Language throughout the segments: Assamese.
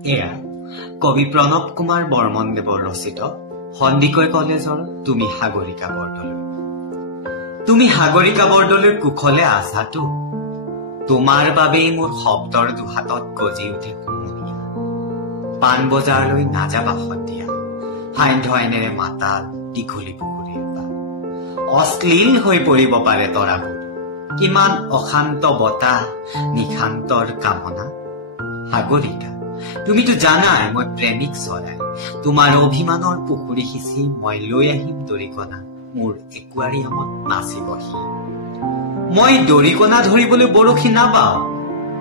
এয়া কবি প্ৰণৱ কুমাৰ বৰ্মনদেৱৰ ৰচিত সন্দিকৈ কলেজৰ তুমি সাগৰিকা বৰদলৈ। তুমি সাগৰিকা বৰদলৈৰ কুশলে আছাতো? তোমাৰ বাবেই মোৰ শব্দৰ দুহাতত গজি উঠে হুমুনিয়া। পাণ বজাৰলৈ নাযাবা সন্ধিয়া, সান্ধ্য এনেৰে মাতাল দীঘলী পুখুৰীৰ পা। অশ্লীল হৈ পৰিব পাৰে তৰাবোৰ, কিমান অশান্ত বতাহ নিশান্তৰ কামনা। সাগৰিকা, তুমিতো জানাই মই প্ৰেমিক চৰাই। তোমাৰ অভিমানৰ পুখুৰী সিঁচি মই লৈ আহিম দৰিকণা মোৰ একুৱাৰিয়ামত নাচিবহি। মই দৰিকণা ধৰিবলৈ বৰশী নাবাও,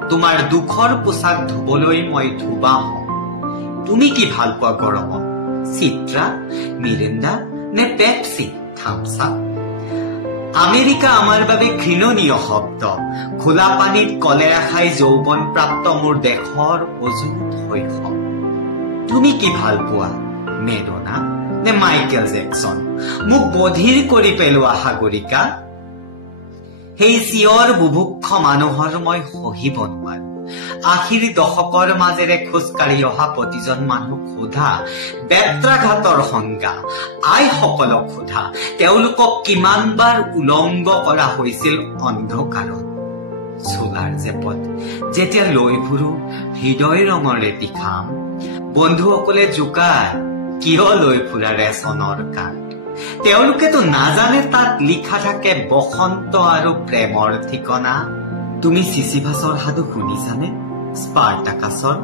তোমাৰ দুখৰ পোছাক ধুবলৈ মই ধুবা হওঁ। তুমি কি ভাল পোৱা গৰমত, চিত্ৰা, মিৰিণ্ডা নে পেপচি, থামছআপ? আমেৰিকা আমাৰ বাবে ঘৃণনীয় শব্দ। খোলা পানীত কলেৰা খাই যৌৱন প্ৰাপ্ত মোৰ দেশৰ অযুত শৈশৱ। তুমি কি ভাল পোৱা, মেডনা নে মাইকেল জেকচন? মোক বধিৰ কৰি পেলোৱা সাগৰিকা। সেই চিঞৰ বুভুক্ষ মানুহৰ মই সহিব নোৱাৰো। আশীৰ দশকৰ মাজেৰে খোজকাঢ়ি অহা প্ৰতিজন মানুহক সোধা, বেত্ৰাঘাতৰ সংজ্ঞা আইসকলক সোধা, তেওঁলোকক কিমানবাৰ উলংগ কৰা হৈছিল অন্ধকাৰত। চোলাৰ জেপত যেতিয়া লৈ ফুৰো হৃদয় ৰঙৰ লেটিখাম, বন্ধুসকলে জোকায় কিয় লৈ ফুৰা ৰেচনৰ কাৰ্ড। তেওঁলোকেতো নাজানে তাত লিখা থাকে বসন্ত আৰু প্ৰেমৰ ঠিকনা। তুমি চিচিভাছৰ সাধু শুনিছানে, স্পাৰ্টাকাছৰ?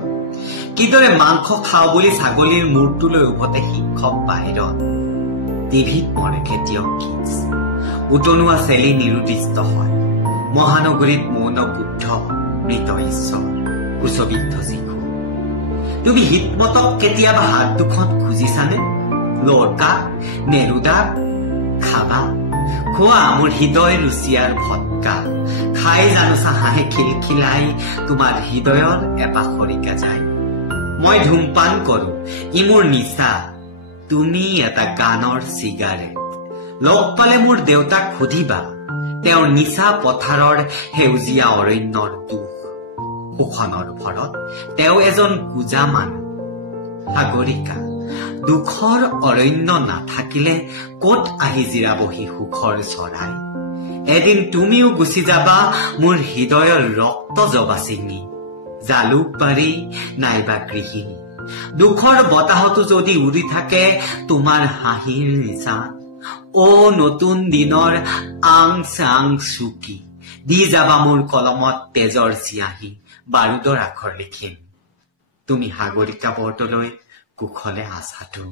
কিদৰে মাংস খাওঁ বুলি ছাগলীৰ মূৰটোলৈ উভতে শিক্ষক বাহিৰত। টিভিত মৰে খেতিয়ক গীত, উতনোৱা চেলি নিৰুদ্দিষ্ট হয়। মহানগৰীত মৌন বুদ্ধ মৃত ঈশ্বৰ কুচবিদ্ধ শিশু। তুমি হিতমতক কেতিয়াবা হাত দুখন খুজিছানে, লৰকা নেৰুদাক? খাবা, খোৱা মোৰ হৃদয় ৰুচিয়াৰ ভটকা। খাই জানোচা হাঁহে খিলখিলাই তোমাৰ হৃদয়ৰ এপাহ খৰিকা যায়। মই ধূমপান কৰো, ই মোৰ নিচা, তুমি এটা গানৰ চিগাৰেট। লগ পালে মোৰ দেউতাক সুধিবা, তেওঁৰ নিচা পথাৰৰ সেউজীয়া অৰণ্যৰ দুখ। শোষণৰ ভৰত তেওঁ এজন কুজা মানুহ। সাগৰিকা, দুখৰ অৰণ্য নাথাকিলে কত আহি জিৰাবহি সুখৰ চৰাই। এদিন তুমিও গুচি যাবা মোৰ হৃদয়ৰ ৰক্ত জবা চিঙি, জালুকবাৰী নাইবা গৃহিণী। দুখৰ বতাহতো যদি উৰি থাকে তোমাৰ হাঁহিৰ নিচান, অ নতুন দিনৰ আং চাং চুকি। দি যাবা মোৰ কলমত তেজৰ চিয়াহী, বাৰুদৰ আখৰ লিখিম। তুমি সাগৰিকা বৰদলৈ কুশলে আছাতো?